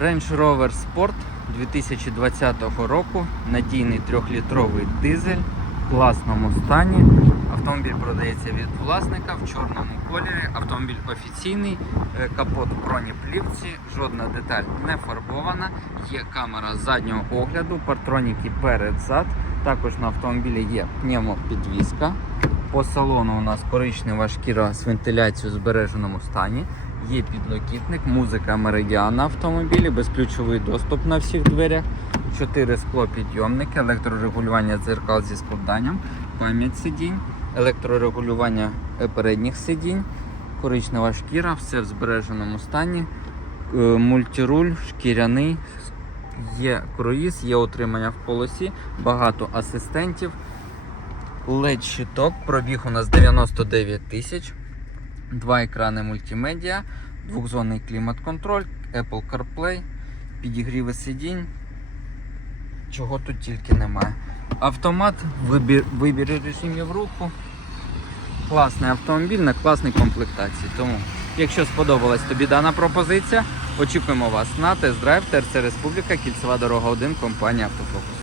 Range Rover Sport 2020 року. Надійний 3-літровий дизель в класному стані. Автомобіль продається від власника в чорному кольорі. Автомобіль офіційний, е, капот в бронеплівці, жодна деталь не фарбована. Є камера заднього огляду, партроніки перед-зад. Також на автомобілі є пневмопідвізка. По салону у нас коричнева шкіра з вентиляцією в збереженому стані. Є підлокітник, музика меридіан на автомобілі, безключовий доступ на всіх дверях, 4 склопідйомники, електрорегулювання дзеркал зі складанням, пам'ять сидінь, електрорегулювання передніх сидінь, коричнева шкіра, все в збереженому стані, е, мультируль, шкіряний, є круїз, є утримання в полосі, багато асистентів. LED щиток, пробіг у нас 99 тисяч, два екрани мультимедіа, двохзонний клімат-контроль, Apple CarPlay, підігріви сидінь. Чого тут тільки немає. Автомат, вибір, вибір режимів руху. Класний автомобіль на класній комплектації. Тому, якщо сподобалась тобі дана пропозиція, очікуємо вас на тест-драйв ТРЦ Республіка, Кільцева дорога 1, компанія Автофокус.